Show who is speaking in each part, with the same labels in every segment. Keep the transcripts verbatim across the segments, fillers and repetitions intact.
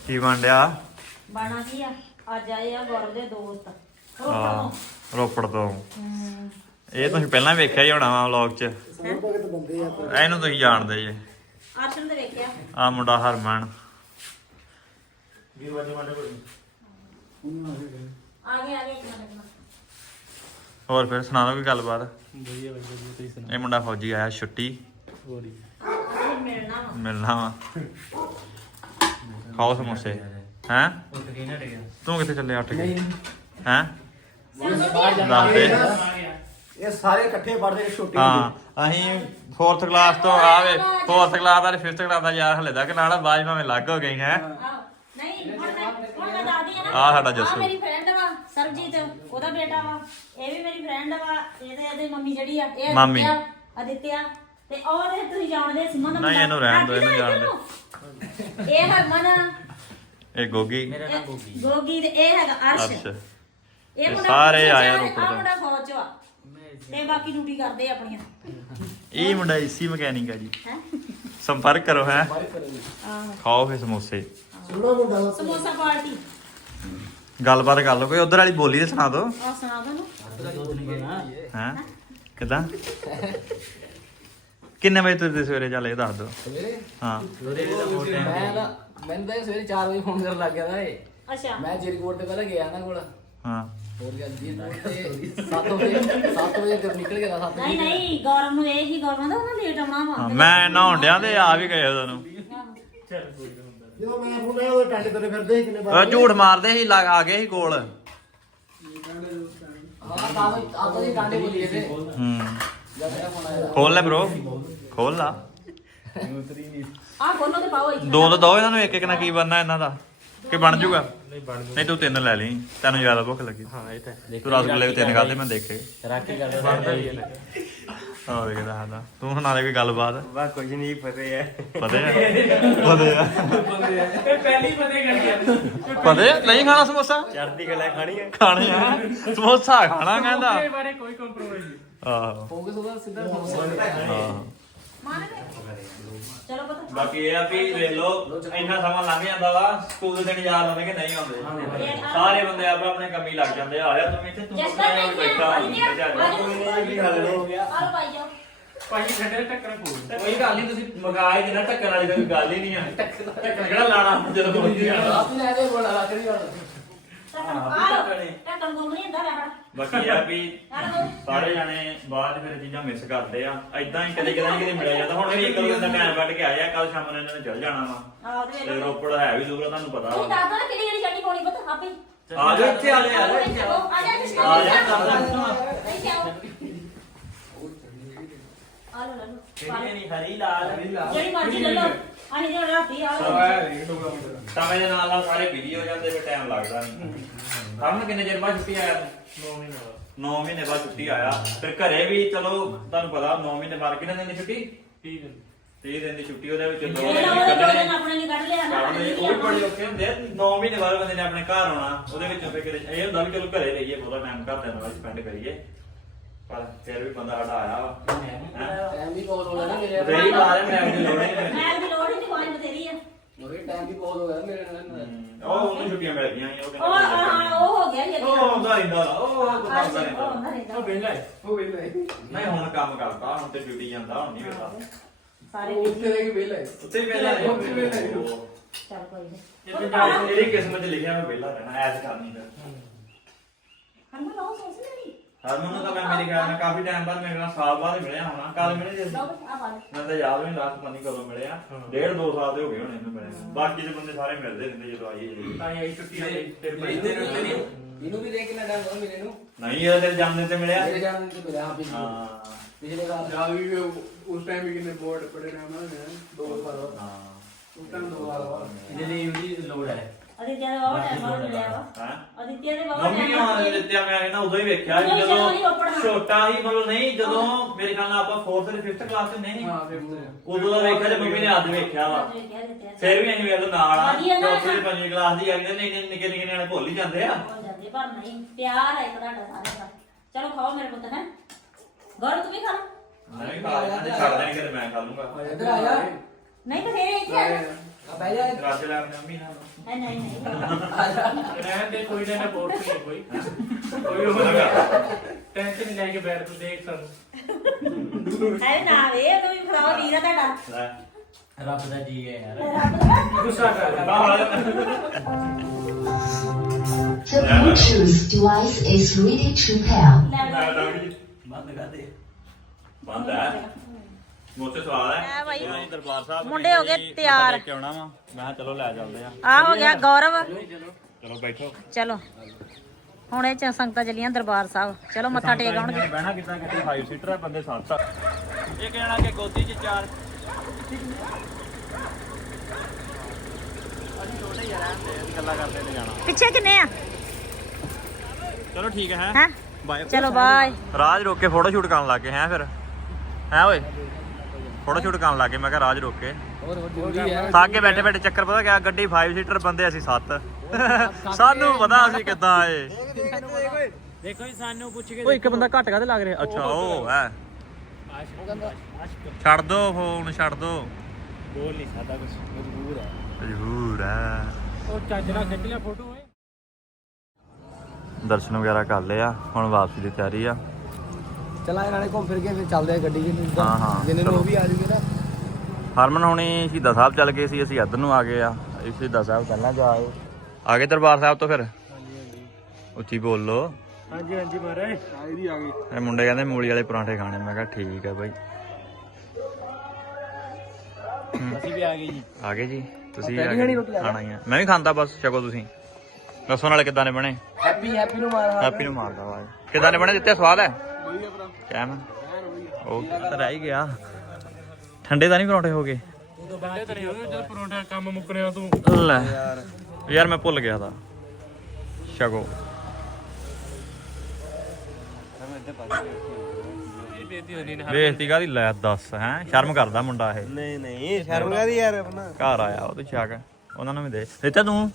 Speaker 1: ਕੀ ਬਣ ਡਿਆ?
Speaker 2: ਬਾਣਾ ਕੀ ਆ ਅੱਜ ਆਏ ਆ ਗੌਰਵ ਦੇ ਦੋਸਤ
Speaker 1: ਹਾਂ ਰੋਪੜ ਤੋਂ। ਇਹ ਤੁਸੀਂ ਪਹਿਲਾਂ ਵੇਖਿਆ ਹੀ ਹੋਣਾ ਵਾ ਵਲੌਗ 'ਚ। ਇਹਨੂੰ ਤੁਸੀਂ ਜਾਣਦੇ ਜੇ।
Speaker 2: ਆਰਸ਼ਨ ਦੇ ਵੇਖਿਆ
Speaker 1: ਆ ਮੁੰਡਾ ਹਰਮਨ।
Speaker 2: ਆ ਗਏ ਆ ਗਏ ਇੱਕ ਮਿੰਟ।
Speaker 1: ਹੋਰ ਫਿਰ ਸੁਣਾ ਦੋ ਕੋਈ ਗੱਲਬਾਤ।
Speaker 3: ਵਧੀਆ ਵਧੀਆ ਤੁਸੀਂ ਸੁਣਾਓ।
Speaker 1: ਇਹ ਮੁੰਡਾ ਫੌਜੀ ਆਇਆ ਛੁੱਟੀ
Speaker 3: ਹੋਰ ਹੀ
Speaker 2: ਅਸੀਂ ਮਿਲਣਾ ਵਾ
Speaker 1: ਮਿਲਣਾ ਵਾ। ਖਾਓ ਸਮੋਸੇ। ਹੈਂ ਤੂੰ ਕਿੱਥੇ ਚੱਲੇ ਉੱਠ ਕੇ? ਹੈਂ ਦੱਸ ਦੇ।
Speaker 4: ਇਹ ਸਾਰੇ ਇਕੱਠੇ ਪੜ੍ਹਦੇ ਛੋਟੇ
Speaker 1: ਹਾਂ ਅਸੀਂ ਫੋਰਥ ਕਲਾਸ ਤੋਂ ਆਵੇ ਫੋਰਥ ਕਲਾਸ ਦਾ ਫਿਫਥ ਕਲਾਸ ਦਾ ਯਾਰ ਹਲੇ ਤੱਕ ਨਾਲ ਬਾਅਦ ਭਾਵੇਂ ਲੱਗ ਹੋ ਗਈ ਹੈ।
Speaker 2: ਆਹੋ। ਨਹੀਂ ਹੁਣ ਮੈਂ ਹੁਣ ਮੈਂ ਦੱਸਦੀ ਆ ਨਾ।
Speaker 1: ਆਹ ਸਾਡਾ
Speaker 2: ਆਹ
Speaker 1: ਜੱਸੂ।
Speaker 2: ਮੇਰੀ ਫਰੈਂਡ ਵਾ ਸਰਬਜੀਤ, ਉਹਦਾ ਬੇਟਾ ਵਾ। ਇਹ ਵੀ ਮੇਰੀ ਫਰੈਂਡ ਵਾ। ਇਹਦੇ ਇਹਦੇ ਮੰਮੀ ਜਿਹੜੀ ਆ ਇਹ
Speaker 1: ਮਾਮੀ।
Speaker 2: ਅਦਿੱਤਿਆ ਅਦਿੱਤਿਆ ਤੇ ਔਰ ਇਹ ਤੁਸੀਂ ਜਾਣਦੇ ਸਿਮਨ ਦਾ
Speaker 1: ਨਹੀਂ, ਇਹਨੂੰ ਰਹਿਣ ਦਿਓ, ਇਹਨੂੰ ਜਾਣ
Speaker 2: ਦਿਓ। ਇਹ ਹਰਮਨ ਆ,
Speaker 1: ਇਹ ਗੋਗੀ
Speaker 2: ਇਹ ਗੋਗੀ ਤੇ ਇਹ ਹੈਗਾ ਅਰਸ਼।
Speaker 1: ਅੱਛਾ
Speaker 2: ਇਹ ਮੁੰਡਾ
Speaker 1: ਸਾਰੇ
Speaker 2: ਫੌਜ ਚ
Speaker 1: ਆਏ
Speaker 2: ਆ,
Speaker 1: ਰੋਪੜ
Speaker 2: ਆਹ
Speaker 1: ਤੋਂ।
Speaker 2: ਮੁੰਡਾ ਫੌਜ ਚ ਆ ਤੇ ਬਾਕੀ ਡਿਊਟੀ ਕਰਦੇ ਆ ਆਪਣੀਆਂ।
Speaker 1: ਇਹ ਮੁੰਡਾ ਏਸੀ ਮਕੈਨਿਕ ਹੈ ਜੀ।
Speaker 2: ਹੈ
Speaker 1: ਸੰਪਰਕ ਕਰੋ ਹੈ।
Speaker 2: ਆਹੋ
Speaker 1: ਖਾਓ ਫੇ ਸਮੋਸੇ।
Speaker 2: ਸਮੋਸਾ ਪਾਰਟੀ।
Speaker 1: ਗੱਲਬਾਤ ਕਰ ਲਓ ਕੋਈ ਉਧਰ ਵਾਲੀ ਬੋਲੀ ਤੇ ਸੁਣਾ ਦਿਓ।
Speaker 2: ਆ ਸੁਣਾ ਦੋ ਨਾ।
Speaker 1: ਹੈਂ ਕਿਦਾਂ ਕਿੰਨੇ ਵਜੇ ਤੁਰਦੇ ਸਵੇਰੇ ਚੱਲ ਇਹ ਦੱਸ ਦਿਓ।
Speaker 4: ਸਵੇਰੇ
Speaker 1: ਹਾਂ
Speaker 4: ਮੈਂ ਨਾ ਮੈਨੂੰ ਤਾਂ ਸਵੇਰੇ ਚਾਰ ਵਜੇ ਫੋਨ ਕਰਨ ਲੱਗ ਗਿਆ ਦਾ ਏ।
Speaker 2: ਅੱਛਾ
Speaker 4: ਮੈਂ ਜੀਰਕੋਟ ਤੇ ਪਹਿਲਾਂ ਗਿਆ ਨਾ ਕੋਲ
Speaker 1: ਹਾਂ
Speaker 4: ਹੋਰ ਗਿਆ ਜੀਰਕੋਟ ਤੇ ਸੱਤ ਵਜੇ ਸੱਤ ਵਜੇ ਤੇ ਨਿਕਲ ਗਿਆ ਸੱਤ
Speaker 2: ਨਹੀਂ ਨਹੀਂ ਗੌਰਵ ਨੂੰ ਇਹ ਹੀ ਗੌਰਵ ਦਾ ਉਹਨਾਂ ਲੇਟ ਆਉਣਾ ਵਾ।
Speaker 1: ਹਾਂ, ਮੈਂ ਨਹਾਉਣ ਡਿਆ ਤੇ ਆ ਵੀ ਗਏ ਉਦੋਂ ਨੂੰ।
Speaker 4: ਜਦੋਂ ਮੈਂ ਫੋਨ ਆਇਆ ਉਹ ਟਾਂਡੇ ਤੁਰੇ ਫਿਰਦੇ ਸੀ ਕਿੰਨੇ
Speaker 1: ਉਹ ਝੂਠ ਮਾਰਦੇ ਸੀ ਲੱਗ ਆ ਗਏ ਸੀ ਕੋਲ।
Speaker 4: ਹਾਂ ਤਾਂ ਆਪਾਂ ਦੀ ਟਾਂਡੇ ਬੋਲੀ ਗਏ ਤੇ
Speaker 1: ਹੂੰ
Speaker 4: ਜਦ ਮੇਰਾ ਫੋਨ ਆਇਆ
Speaker 1: ਖੋਲ ਲੈ ਬ్రో ਖੋਲ ਲਾ।
Speaker 2: ਆ ਖੋਲੋ ਤੇ ਪਾਓ ਇੱਥੇ।
Speaker 1: ਦੋ ਤਾਂ ਦੋ ਇਹਨਾਂ ਨੂੰ ਇੱਕ ਇੱਕ ਨਾਲ ਕੀ ਬਣਨਾ ਇਹਨਾਂ ਦਾ ਕਿ ਬਣ ਜੂਗਾ? ਨਹੀਂ ਤੂੰ ਤਿੰਨ ਲੈ ਲਈ ਤੈਨੂੰ ਜ਼ਿਆਦਾ ਭੁੱਖ ਲੱਗੀ।
Speaker 3: ਹਾਂ ਇਹ ਤਾਂ
Speaker 1: ਤੂੰ ਰਸਗੁੱਲੇ ਵੀ ਤਿੰਨ ਖਾਦੇ ਮੈਂ ਦੇਖੇ।
Speaker 3: ਰਾਖੀ ਕਰਦੇ ਬਣਦਾ ਹੀ ਹੈ।
Speaker 1: ਹੋਰ ਕਿਹਦਾ ਹਾਦਾ ਤੂੰ ਸੁਣਾ ਦੇ ਕੋਈ ਗੱਲਬਾਤ।
Speaker 3: ਵਾ ਕੁਝ ਨਹੀਂ ਪਤਾ ਹੈ।
Speaker 1: ਪਤਾ ਪਤਾ
Speaker 3: ਇਹ ਪਹਿਲੀ ਪਤਾ ਕਰੀ
Speaker 1: ਪਤਾ ਨਹੀਂ ਖਾਣਾ ਸਮੋਸਾ
Speaker 3: ਚੜਦੀ ਗੱਲਾਂ ਖਾਣੀ ਹੈ।
Speaker 1: ਖਾਣੇ ਆ ਸਮੋਸਾ ਖਾਣਾ ਕਹਿੰਦਾ।
Speaker 3: ਇਹ ਬਾਰੇ ਕੋਈ ਕੰਪਰੋਮਾਈਜ਼ ਨਹੀਂ।
Speaker 1: ਆਹੋ
Speaker 4: ਫੋਕਸ ਉਹਦਾ ਸਿੱਧਾ ਫੋਨ
Speaker 1: ਆਹੋ
Speaker 2: ਮਾਰ ਦੇ ਚਲੋ ਪਤਾ
Speaker 1: ਬਾਕੀ ਇਹ ਆ ਵੀ ਵੇਖ ਲਓ ਇੰਨਾ ਸਮਾਂ ਲੰਘ ਜਾਂਦਾ ਵਾ ਸਕੂਲ ਦੇ ਦਿਨ ਯਾਦ ਆਉਂਦੇ ਕਿ ਨਹੀਂ ਆਉਂਦੇ। ਸਾਰੇ ਬੰਦੇ ਆਪ ਆਪਣੇ ਕੰਮੀ ਲੱਗ ਜਾਂਦੇ ਆ ਯਾਰ ਤੂੰ ਇੱਥੇ ਤੂੰ
Speaker 2: ਜਸ ਕਰ ਨਹੀਂ
Speaker 1: ਬੈਠਾ
Speaker 2: ਆ
Speaker 1: ਕੀ ਹਾਲ ਨੇ?
Speaker 2: ਆਲੋ ਪਾਈ ਜਾਓ।
Speaker 3: ਭਾਈ ਛੱਡੇ ਟੱਕਰ ਫੋੜ।
Speaker 1: ਕੋਈ ਗੱਲ ਨਹੀਂ ਤੁਸੀਂ ਮਗਾਏ ਜਿੰਨਾ ਟੱਕਰ ਵਾਲੀ ਕੋਈ ਗੱਲ ਹੀ ਨਹੀਂ ਆ। ਟੱਕਰ ਕਿਹੜਾ ਲਾਣਾ ਜਦੋਂ ਪਹੁੰਚੀ ਜਾਣਾ।
Speaker 4: ਆਪ ਨੇ ਇਹਦੇ ਬੋਲਾ ਰੱਖਦੀ ਵਾਲਾ
Speaker 2: ਟੱਕਣ ਕੋਲ ਨਹੀਂ ਹੁੰਦਾ ਰਹਿਣਾ।
Speaker 1: ਬਾਕੀ ਇਹ ਆ ਵੀ ਸਾਰੇ ਜਾਣੇ ਬਾਅਦ ਫਿਰ ਚੀਜ਼ਾਂ ਮਿਸ ਕਰਦੇ ਆ। ਐਦਾਂ ਹੀ ਕਦੇ ਕਦੇ ਕਿਤੇ ਮਿਲਿਆ ਜਾਂਦਾ। ਹੁਣ ਵੀ ਇੱਕ ਦੋ ਦਿਨ ਦਾ ਟਾਈਮ ਕੱਢ ਕੇ ਆਇਆ ਕੱਲ ਸ਼ਾਮ ਨੂੰ ਇਹਨਾਂ ਨੇ ਚੱਲ ਜਾਣਾ ਵਾ।
Speaker 2: ਆ ਤੇ
Speaker 1: ਤੇ ਰੋਪੜ ਹੈ ਵੀ ਦੂਰ ਆ ਤੁਹਾਨੂੰ ਪਤਾ
Speaker 2: ਤੂੰ
Speaker 1: ਵਾ।
Speaker 2: ਦੱਸ ਦੋ ਨਾ ਕਿਹੜੀ ਕਿਹੜੀ ਚਟਨੀ ਪਾਉਣੀ ਪਤਾ ਆਪੇ।
Speaker 1: ਆ ਜਾ ਇੱਥੇ ਆ ਜਾ ਆ ਜਾ ਇੱਥੇ ਆ
Speaker 2: ਆ ਜਾ ਇੱਥੇ
Speaker 1: ਆ ਜਾ ਦੱਸ
Speaker 2: ਇੱਥੇ ਆਓ। ਆ ਲੋ ਲੈ ਲੋ
Speaker 1: ਕਿਹੜੀ ਨਹੀਂ ਹਰੀ ਲਾਲ
Speaker 2: ਜਿਹੜੀ ਮਰਜ਼ੀ ਲੈ ਲੋ। ਅਸੀਂ ਜਿਹੜਾ ਰਾਤੀ ਆ ਲੋ।
Speaker 1: ਸਮੇਂ ਦੇ ਨਾਲ ਨਾਲ ਸਾਰੇ ਬਿਜੀ ਹੋ ਜਾਂਦੇ ਫਿਰ ਟਾਈਮ ਲੱਗਦਾ ਨਹੀਂ। ਕੰਮ ਕਿੰਨੇ ਚਿਰ ਬਾਅਦ ਛੁੱਟੀ ਆਇਆ ਤੂੰ?
Speaker 3: ਨੌ ਮਹੀਨੇ ਬਾਅਦ
Speaker 1: ਨੌ ਮਹੀਨੇ ਬਾਅਦ ਛੁੱਟੀ ਆਇਆ। ਫਿਰ ਘਰੇ ਵੀ ਚਲੋ ਤੁਹਾਨੂੰ ਪਤਾ ਨੌ ਮਹੀਨੇ ਬਾਅਦ ਕਿੰਨੇ ਦਿਨ ਦੀ ਛੁੱਟੀ?
Speaker 3: ਠੀਕ ਹੈ।
Speaker 1: ਤੀਹ ਦਿਨ ਦੀ ਛੁੱਟੀ ਉਹਦੇ ਵਿੱਚ ਦੋ
Speaker 2: ਇਹ
Speaker 1: ਦਿਨ
Speaker 2: ਲੋ ਦੋ ਦਿਨ
Speaker 1: ਕੱਢਣੇ।
Speaker 2: ਆਪਣੇ ਲਈ ਕੱਢ ਲਿਆ ਨਾ।
Speaker 1: ਕੱਢਣੇ ਉਹ ਵੀ ਬੜੇ ਔਖੇ ਹੁੰਦੇ ਆ। ਨੌ ਮਹੀਨੇ ਬਾਅਦ ਬੰਦੇ ਨੇ ਆਪਣੇ ਘਰ ਆਉਣਾ ਉਹਦੇ ਵਿੱਚੋਂ ਫਿਰ ਕਿਤੇ ਇਹ ਹੁੰਦਾ ਵੀ ਚਲੋ ਘਰੇ ਰਹੀਏ ਬਹੁਤਾ ਟਾਈਮ ਘਰਦਿਆਂ ਨਾਲ ਸਪੈਂਡ ਕਰੀਏ। ਪਰ ਫਿਰ ਵੀ ਬੰਦਾ ਸਾਡਾ ਆਇਆ ਵਾ ਹੈਂ।
Speaker 4: ਟਾਈਮ ਵੀ ਬਹੁਤ ਹੋ ਗਿਆ ਨਾ ਮੇਰੇ
Speaker 1: ਬਥੇਰੀ ਮਾਰੇ ਮੈਂ ਆਪਣੀ ਲੋੜ ਨਹੀਂ ਪੈਂਦੀ।
Speaker 2: ਮੈਂ ਦੀ ਲੋੜ ਹੀ ਨਹੀਂ ਕੋਈ ਬਥੇਰੀ ਆ।
Speaker 4: ਮੇਰੇ ਟਾਈਮ ਵੀ ਬਹੁਤ ਹੋ ਗਿਆ ਮੇਰੇ ਨਾਲ
Speaker 1: ਉਹ ਉਹਨੂੰ ਛੁੱਟੀਆਂ ਮਿਲ ਗਈਆਂ ਸੀ, ਉਹ
Speaker 2: ਉਹ ਹਾਂ ਉਹ ਹੋ ਗਿਆ ਜੀ
Speaker 1: ਉਹ ਆਉਂਦਾ ਰਹਿੰਦਾ ਵਾ, ਉਹ ਆਉਂਦਾ
Speaker 2: ਉਹ
Speaker 1: ਰਹਿੰਦਾ
Speaker 2: ਹੁੰਦਾ ਰਹਿੰਦਾ।
Speaker 3: ਉਹ ਵਿਹਲਾ ਹੈ। ਉਹ ਵਿਹਲਾ ਹੈ।
Speaker 1: ਨਹੀਂ ਹੁਣ ਕੰਮ ਕਰਦਾ ਹੁਣ ਤੇ ਡਿਊਟੀ ਜਾਂਦਾ ਹੁਣ ਨਹੀਂ ਵੇਲਾ
Speaker 2: ਸਾਰੇ
Speaker 4: ਉੱਥੇ ਰਹਿ ਕੇ ਵਿਹਲਾ ਹੈ
Speaker 1: ਉੱਤੇ ਹੀ ਵੇਲਾ ਨਹੀਂ
Speaker 4: ਉੱਥੇ ਵੇਲਾ ਹੈ।
Speaker 2: ਚੱਲ ਕੋਈ ਨਹੀਂ।
Speaker 1: ਜਿੱਥੇ ਇਹਦੀ ਕਿਸਮਤ 'ਚ ਲਿਖਿਆ ਮੈਂ ਵੇਲਾ ਰਹਿਣਾ ਐਸ ਕਰਨੀ ਦਾ।
Speaker 2: ਹਰਮਨ ਲਾਓ ਸੋਸ ਨਹੀਂ।
Speaker 1: ਹਰਮਨ ਨੂੰ ਤਾਂ ਮੈਂ ਮੇਰੇ ਖਿਆਲ ਨਾਲ ਕਾਫੀ ਟਾਈਮ ਬਾਅਦ ਮੇਰੇ ਨਾਲ ਸਾਲ ਬਾਅਦ ਹੀ ਮਿਲਿਆ ਹੋਣਾ। ਕੱਲ ਮਿਲੇ ਸੀ
Speaker 2: ਲਾਓ ਆ ਪਾ ਲੈ।
Speaker 1: ਮੈਂ ਤਾਂ ਯਾਦ ਵੀ ਨਹੀਂ ਲਾਸਟ ਪਤਾ ਨਹੀਂ ਕਦੋਂ ਮਿਲਿਆ। ਡੇਢ ਦੋ ਸਾਲ ਦੇ ਹੋ ਗਏ ਹੋਣੇ ਇਹਨੂੰ ਮਿਲੇ ਨੂੰ। ਬਾਕੀ ਦੇ ਬੰਦੇ ਸਾਰੇ ਮਿਲਦੇ ਰਹਿੰਦੇ ਜਦੋਂ ਆਈਏ ਜੀ।
Speaker 3: ਤਾਂ ਇਹ ਛੁੱਟੀ ਆ ਗਈ ਫਿਰ ਭਾਈ
Speaker 4: ਇਹਨੂੰ ਵੀ ਦੇਖ ਕਿੰਨਾ ਟਾਈਮ ਹੋ ਗਿਆ ਮੇਰੇ ਨੂੰ
Speaker 1: ਨਹੀਂ ਇਹ ਤੇਰੇ ਜਨਮ ਤੇ ਮਿਲਿਆ।
Speaker 4: ਮੇਰੇ ਜਾਣ ਤੇ ਮਿਲਿਆ ਹਾਂ ਪਿਛਲੇ
Speaker 1: ਹਾਂ
Speaker 4: ਪਿਛਲੇ ਵਾਰ
Speaker 5: ਯਾਦ ਵੀ ਉਸ ਟਾਈਮ ਵੀ ਕਿੰਨੇ ਬੋਰਡ ਪੜੇ ਰਹੇ ਉਹਨਾਂ ਨੇ ਦੋ ਵਾਰ
Speaker 1: ਹਾਂ
Speaker 5: ਉਸ ਟਾਈਮ ਦੋ ਵਾਰ
Speaker 3: ਇਹਦੇ ਲਈ ਉਹਦੀ ਲੋੜ ਹੈ।
Speaker 2: ਅਦਿੱਤਿਆ ਦੇ ਬਹੁਤ ਟਾਈਮ ਬਾਅਦ ਮਿਲਿਆ ਵਾ।
Speaker 1: ਹਾਂ
Speaker 2: ਅਦਿੱਤਿਆ ਦੇ ਬਹੁਤ
Speaker 1: ਮੰਮੀ
Speaker 2: ਟਾਈਮ
Speaker 1: ਆਣ
Speaker 2: ਬਾਅਦ
Speaker 1: ਦਿੱਤਿਆ ਮੈਂ ਇਹਨਾਂ ਉਦੋਂ ਹੀ ਵੇਖਿਆ ਸੀ
Speaker 2: ਉਦੋਂ ਹੀ ਜਦੋਂ ਹੀ
Speaker 1: ਜਦੋਂ
Speaker 2: ਰੋਪੜ ਹਾਂ।
Speaker 1: ਛੋਟਾ ਹੀ ਮਤਲਬ ਨਹੀਂ ਜਦੋਂ ਮੇਰੇ ਖਿਆਲ ਨਾਲ ਆਪਾਂ ਫੋਰਥ ਤੇ ਫਿਫਥ ਕਲਾਸ ਚ ਨਹੀਂ
Speaker 5: ਹਾਂ ਫਿਰ ਤੇ
Speaker 1: ਉਦੋਂ ਦਾ ਵੇਖਿਆ ਤੇ ਮੰਮੀ ਨੇ ਅੱਜ ਵੇਖਿਆ ਵਾ।
Speaker 2: ਅਦਿੱਤਿਆ ਦਿੱਤਿਆ
Speaker 1: ਫਿਰ ਵੀ ਅਸੀਂ ਵੇਖ ਨਾਲ ਆ
Speaker 2: ਵਧੀਆ ਨਾ।
Speaker 1: ਚੌਥੀ ਤੇ ਪੰਜਵੀਂ ਕਲਾਸ ਦੀ ਆ ਗਏ ਨਹੀਂ ਨਹੀਂ ਨਿੱਕੇ ਨਿੱਕੇ ਨਿਆਣੇ ਭੁੱਲ ਹੀ ਜਾਂਦੇ ਆ।
Speaker 2: ਹੋ ਜਾਂਦੇ ਪਰ ਨਹੀਂ ਪਿਆਰ ਹੈ ਇੱਕ ਤੁਹਾਡਾ ਸਾਰਿਆਂ ਦਾ। ਚਲੋ ਖਾਓ ਮੇਰੇ ਪੁੱਤ ਹੈ। ਗੌਰਵ ਤੂੰ ਵੀ ਖਾ ਲੈ।
Speaker 1: ਮੈਂ ਵੀ ਖਾ ਲੈਣਾ ਛੱਡ ਦੇਣਗੇ ਤੇ ਮੈਂ ਖਾ ਲੂੰਗਾ।
Speaker 4: ਇੱਧਰ ਆ ਜਾ
Speaker 2: ਨਹੀਂ ਤਾਂ ਫੇਰ ਇੱਥੇ ਆ ਜਾ।
Speaker 4: ਬਹਿ ਜਾ
Speaker 1: ਰੱਜ ਲੈ ਆਪਣੇ ਮੰਮੀ ਨਾਲ
Speaker 2: ਨਹੀਂ ਨਹੀਂ ਨਹੀਂ
Speaker 3: ਰਹਿਣ ਦੇ ਕੋਈ ਨਾ ਬੋਰਡ ਨਹੀਂ ਕੋਈ ਕੋਈ ਉਹ ਟੈਨਸ਼ਨ ਲੈ ਕੇ ਬੈਠ ਤੂੰ ਦੇਖ ਸਾਨੂੰ
Speaker 2: ਐ ਨਾ ਵੇ ਉਹਨੂੰ ਵੀ ਫਲਾਵਾ ਵੀਰਾ ਤੁਹਾਡਾ
Speaker 1: ਲੈ
Speaker 3: ਰੱਬ ਦਾ ਜੀ ਹੈ ਯਾਰ
Speaker 2: ਰੱਬ ਦਾ
Speaker 3: ਗੁੱਸਾ ਕਰ
Speaker 6: The Bluetooth device is ready to pair.
Speaker 2: ਲੈ ਲਓ।
Speaker 3: ਬੰਦ ਕਰ ਦੇ
Speaker 1: ਬੰਦ ਹੈ ਮੋਤੇ ਸਵਾਲ ਹੈ
Speaker 2: ਲੈ ਬਾਈ।
Speaker 1: ਇਹਨਾਂ ਦੀ ਦਰਬਾਰ ਸਾਹਿਬ
Speaker 2: ਮੁੰਡੇ ਹੋ ਗਏ ਤਿਆਰ।
Speaker 1: ਕਿ ਆਉਣਾ ਵਾ ਮੈਂ ਕਿਹਾ ਚਲੋ ਲੈ ਚੱਲਦੇ ਆ
Speaker 2: ਆ ਹੋ ਗਿਆ ਗੌਰਵ
Speaker 1: ਚਲੋ ਬੈਠੋ
Speaker 2: ਚਲੋ ਹੁਣ ਇਹ ਚ ਸੰਗਤਾਂ ਚੱਲੀਆਂ ਦਰਬਾਰ ਸਾਹਿਬ ਚਲੋ ਮੱਥਾ ਟੇਕ ਆਉਣਗੇ
Speaker 1: ਬਹਿਣਾ ਕਿੱਦਾਂ ਕਿਤੇ ਪੰਜ ਸੀਟਰ ਆ ਬੰਦੇ ਸੱਤ ਆ ਇਹ ਕਹਿਣਾ ਕਿ ਗੋਦੀ 'ਚ ਚਾਰ ਅਸੀਂ ਛੋਟੇ ਹੀ ਆ ਰਹਿੰਦੇ ਗੱਲਾਂ ਕਰਦੇ ਨੇ ਜਾਣਾ
Speaker 2: ਪਿੱਛੇ ਕਿੰਨੇ ਆ
Speaker 1: ਚਲੋ ਠੀਕ ਹੈ
Speaker 2: ਹੈ
Speaker 1: ਬਾਏ
Speaker 2: ਚਲੋ ਬਾਏ
Speaker 1: ਰਾਜ ਰੋਕ ਕੇ ਫੋਟੋ ਸ਼ੂਟ ਕਰਨ ਲੱਗੇ ਹੈ ਫਿਰ ਹੈ ਓਏ ਫੋਟੋ ਸ਼ੂਟ ਕਰਨ ਲੱਗੇ ਮੈਂ ਕਿਹਾ ਰਾਜ ਰੋਕ ਕੇ
Speaker 4: ਹੋਰ ਹੋਰ ਜ਼ਰੂਰੀ ਹੈ
Speaker 1: ਥੱਕ ਕੇ ਬੈਠੇ ਬੈਠੇ ਚੱਕਰ ਪਤਾ ਕਿਆ ਗੱਡੀ ਪੰਜ ਸੀਟਰ ਬੰਦੇ ਅਸੀਂ ਸੱਤ ਸਾਨੂੰ ਪਤਾ ਅਸੀਂ ਕਿੱਦਾਂ ਆਏ
Speaker 3: ਦੇਖੋ ਜੀ ਸਾਨੂੰ ਪੁੱਛ ਕੇ
Speaker 1: ਉਹ ਇੱਕ ਬੰਦਾ ਘੱਟ ਕਾਹਦੇ ਲੱਗ ਰਿਹਾ ਅੱਛਾ ਉਹ ਹੈ ਛੱਡ ਦੋ ਫੋਨ ਛੱਡ ਦੋ
Speaker 3: ਬੋਲ ਨਹੀਂ ਸਕਦਾ ਕੁਝ ਮਜਬੂਰ ਹੈ
Speaker 1: ਮਜਬੂਰ ਹੈ
Speaker 3: ਉਹ ਚੱਜ ਨਾਲ ਖਿੱਚ ਲਿਆ ਫੋਟੋ ਓਏ
Speaker 1: ਦਰਸ਼ਨ ਵਗੈਰਾ ਕਰ ਲਏ ਆ ਹੁਣ ਵਾਪਸੀ ਦੀ ਤਿਆਰੀ ਆ
Speaker 4: ਚਲਾ ਨਾਲੇ ਘੁੰਮ ਫਿਰ ਕੇ ਫਿਰ ਚੱਲਦੇ ਆ ਗੱਡੀ ਜੀ
Speaker 1: ਹਾਂ, ਹਾਂ,
Speaker 4: ਜਿੰਨੇ ਨੂੰ ਉਹ ਵੀ ਆ ਜੂਗੇ ਨਾ
Speaker 1: ਹਰਮਨ ਹੁਣੀ ਸ਼ਹੀਦਾਂ ਸਾਹਿਬ ਚੱਲ ਗਏ ਸੀ ਅਸੀਂ ਇੱਧਰ ਨੂੰ ਆ ਗਏ ਆ ਅਸੀਂ ਸ਼ਹੀਦਾਂ ਸਾਹਿਬ ਪਹਿਲਾਂ ਜਾ ਆਏ ਆ ਗਏ ਦਰਬਾਰ ਸਾਹਿਬ ਤੋਂ ਫਿਰ
Speaker 3: ਹਾਂਜੀ ਹਾਂਜੀ
Speaker 1: ਉੱਚੀ ਬੋਲੋ
Speaker 3: ਹਾਂਜੀ ਹਾਂਜੀ ਮਹਾਰਾਜ
Speaker 5: ਆਈਦੀ ਆ ਗਈ
Speaker 1: ਇਹ ਮੁੰਡੇ ਕਹਿੰਦੇ ਮੂਲੀ ਵਾਲੇ ਪਰਾਂਠੇ ਖਾਣੇ ਮੈਂ ਕਿਹਾ ਠੀਕ ਹੈ ਬਾਈ
Speaker 3: ਅਸੀਂ ਵੀ ਆ ਗਏ ਜੀ
Speaker 1: ਆ ਗਏ ਜੀ ਤੁਸੀਂ
Speaker 4: ਪਹਿਲੀ
Speaker 1: ਆ
Speaker 4: ਖਾਣੀ
Speaker 1: ਗਏ
Speaker 4: ਰੋਟੀ ਆ
Speaker 1: ਖਾਣਾ ਹੀ ਆ ਮੈਂ ਵੀ ਖਾਂਦਾ ਬਸ ਛਕੋ ਤੁਸੀਂ ਦੱਸੋ ਨਾਲੇ ਕਿੱਦਾਂ ਨੇ ਬਣੇ
Speaker 4: ਹੈਪੀ ਹੈਪੀ ਨੂੰ ਮਾਰ
Speaker 1: ਹੈਪੀ ਨੂੰ ਮਾਰਦਾ ਆਵਾਜ਼ ਕਿੱਦਾਂ ਨੇ ਬਣੇ ਦਿੱਤੇ ਸਵਾਦ ਹੈ
Speaker 5: ਵਧੀਆ ਭਰਾ
Speaker 1: ਕਹਿਮ ਉਹ ਤਾਂ ਰਹਿ ਹੀ ਗਿਆ ਠੰਡੇ ਤਾਂ ਨਹੀਂ ਪਰੌਂਠੇ ਹੋ ਗਏ
Speaker 3: ਉਦੋਂ ਬੰਦੇ ਤੇ ਨਹੀਂ ਹੋਏ ਜਦ ਪਰੋਠਾ ਕੰਮ ਮੁੱਕ ਰਿਹਾ ਤੂੰ
Speaker 1: ਲੈ ਯਾਰ ਮੈਂ ਭੁੱਲ ਗਿਆ ਤਾਂ ਛਕੋ
Speaker 3: ਬੇਇੱਜ਼ਤੀ ਹੋਣੀ ਨਾ
Speaker 1: ਬੇਇੱਜ਼ਤੀ ਕਾਹਦੀ ਲੈ ਦੱਸ ਹੈ ਸ਼ਰਮ ਕਰਦਾ ਮੁੰਡਾ ਇਹ
Speaker 5: ਨਹੀਂ ਨਹੀਂ ਸ਼ਰਮ ਕਾਦੀ ਯਾਰ ਆਪਣਾ
Speaker 1: ਘਰ ਆਇਆ ਉਹ ਤੇ ਛਕ ਉਹਨਾਂ ਨੂੰ ਵੀ ਦੇ ਦਿੱਤਾ ਤੂੰ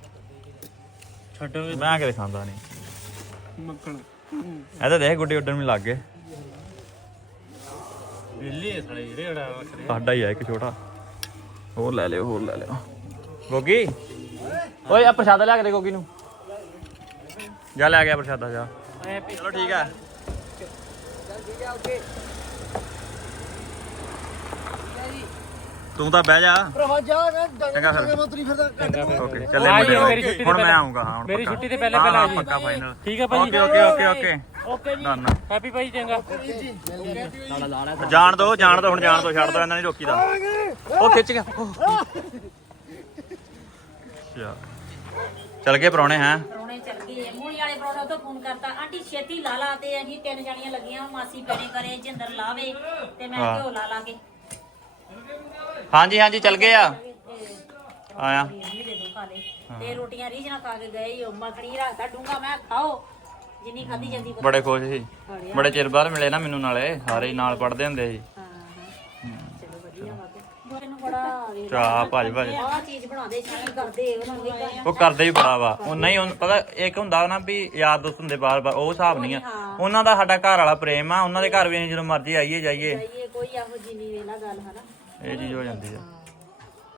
Speaker 3: ਛੱਡੋ
Speaker 1: ਮੈਂ ਕਿਤੇ ਖਾਂਦਾ ਨਹੀਂ
Speaker 5: ਮੱਖਣ
Speaker 1: ਇਹ ਤਾਂ ਦੇਖ ਗੁੱਡੀ ਉੱਡਣ ਵੀ ਲੱਗ ਗਏ
Speaker 3: ਵਿਹਲੇ ਆ ਸਾਲੇ ਜਿਹੜੇ ਅੜਾ ਵੱਖਰੇ
Speaker 1: ਸਾਡਾ ਹੀ ਆ ਇੱਕ ਛੋਟਾ ਹੋਰ ਲੈ ਲਿਓ ਹੋਰ ਲੈ ਲਿਓ ਗੋਗੀ ਓਏ ਆ ਪ੍ਰਸ਼ਾਦਾ ਲਿਆ ਕੇ ਦੇ ਗੋਗੀ ਨੂੰ ਜਾ ਲੈ ਗਿਆ ਪ੍ਰਸ਼ਾਦਾ ਜਾ ਚਲੋ ਠੀਕ ਹੈ ਤੂੰ ਤਾਂ ਬਹਿ ਜਾ
Speaker 4: ਭਰਾ ਜਾ
Speaker 1: ਚੰਗਾ ਫਿਰ
Speaker 4: ਮੰਤਰੀ ਫਿਰਦਾ
Speaker 1: ਓਕੇ ਚੱਲੇ
Speaker 3: ਆ
Speaker 1: ਮੁੰਡੇ
Speaker 3: ਜਾਓ, ਮੇਰੀ ਛੁੱਟੀ
Speaker 1: ਹੁਣ
Speaker 3: ਤੋਂ
Speaker 1: ਮੈਂ ਆਉਂਗਾ ਹਾਂ ਹੁਣ
Speaker 3: ਮੇਰੀ
Speaker 1: ਪੱਕਾ।
Speaker 3: ਛੁੱਟੀ ਤੋਂ ਪਹਿਲਾਂ
Speaker 1: ਹਾਂ,
Speaker 3: ਪਹਿਲਾਂ
Speaker 1: ਹਾਂ,
Speaker 3: ਆ ਜੀ।
Speaker 1: ਪੱਕਾ ਫਾਈਨਲ
Speaker 3: ਠੀਕ ਹੈ ਭਾਜੀ
Speaker 1: okay okay okay okay
Speaker 3: okay ਜੀ
Speaker 1: ਡਨ
Speaker 3: ਹੈਪੀ ਭਾਈ ਚੰਗਾ
Speaker 1: ਜਾਣ ਦੋ ਜਾਣ ਦੋ ਹੁਣ ਜਾਣ ਦੋ ਛੱਡ ਦੋ ਇਹਨਾਂ ਦੀ ਰੋਕੀ ਦਾ ਉਹ ਖਿੱਚ ਗਿਆ ਅੱਛਾ ਚੱਲ ਗਏ ਪਰੌਣੇ ਹੈ
Speaker 2: ਪਰੌਣੇ ਚੱਲ ਗਏ ਮੂਲੀ ਵਾਲੇ ਪਰੌਣੇ ਤੋਂ ਫੋਨ ਕਰਤਾ ਆਂਟੀ ਛੇਤੀ ਲਾ ਲਾ ਤੇ ਅਸੀਂ ਤਿੰਨ ਜਾਣੀਆਂ ਲੱਗੀਆਂ ਮਾਸੀ ਪੈਣੇ ਕਰੇ ਜਿੰਦਰ ਲਾਵੇ ਤੇ ਮੈਂ
Speaker 1: ਹਾਂ।
Speaker 2: ਘਿਓ ਲਾ ਲਾ ਕੇ
Speaker 1: ਹਾਂਜੀ ਹਾਂਜੀ ਚੱਲ ਗਏ ਆ ਆਇਆ
Speaker 2: ਵੀ ਦੇ ਦੋ ਖਾ ਲੈ ਤੇ ਰੋਟੀਆਂ ਰੀਝ ਨਾਲ ਖਾ ਕੇ ਗਏ ਈ, ਉਹ ਮੱਖਣੀ ਰੱਖਦਾ ਡੂੰਗਾ ਮੈਂ ਖਾਓ ਜਿੰਨੀ ਖਾਦੀ ਜਾਂਦੀ ਪਤਾ
Speaker 1: ਬੜੇ ਖੁਸ਼ ਸੀ
Speaker 2: ਖੜਿਆ।
Speaker 1: ਬੜੇ ਚਿਰ ਬਾਅਦ ਮਿਲੇ ਨਾ ਮੈਨੂੰ ਨਾਲੇ ਸਾਰੇ ਹੀ ਨਾਲ ਪੜਦੇ ਹੁੰਦੇ ਸੀ
Speaker 2: ਹਾਂ ਹਾਂ ਚਲੋ ਵਧੀਆ ਬਾਤ ਮੈਨੂੰ ਬੜਾ ਵੇਖ
Speaker 1: ਚਾਹ ਭਾਜ ਭਾਜ
Speaker 2: ਆਹ ਚੀਜ਼ ਬਣਾਦੇ ਸ਼ਾਮਿਲ ਕਰਦੇ ਉਹਨਾਂ ਨੂੰ ਏਦਾਂ
Speaker 1: ਉਹ ਕਰਦੇ ਵੀ ਬੜਾ ਵਾ ਉਹ ਨਹੀਂ ਉਹ ਪਤਾ ਇੱਕ ਹੁੰਦਾ ਨਾ ਵੀ ਯਾਰ ਦੋਸਤ ਹੁੰਦੇ ਬਾਰ ਬਾਰ ਉਹ ਹਿਸਾਬ ਨਹੀਂ ਆ ਉਹਨਾਂ ਦਾ ਸਾਡਾ ਘਰ ਵਾਲਾ ਪ੍ਰੇਮ ਆ ਉਹਨਾਂ ਦੇ ਘਰ ਵੀ ਅਸੀਂ ਜਦੋਂ ਮਰਜ਼ੀ ਆਈਏ ਜਾਈਏ
Speaker 2: ਜਾਈਏ ਕੋਈ ਇਹੋ ਜਿਹੀ ਨਹੀਂ ਵੇਲਾ ਗੱਲ ਹਨਾ
Speaker 1: ਇਹ ਚੀਜ਼ ਹੋ ਜਾਂਦੀ ਆ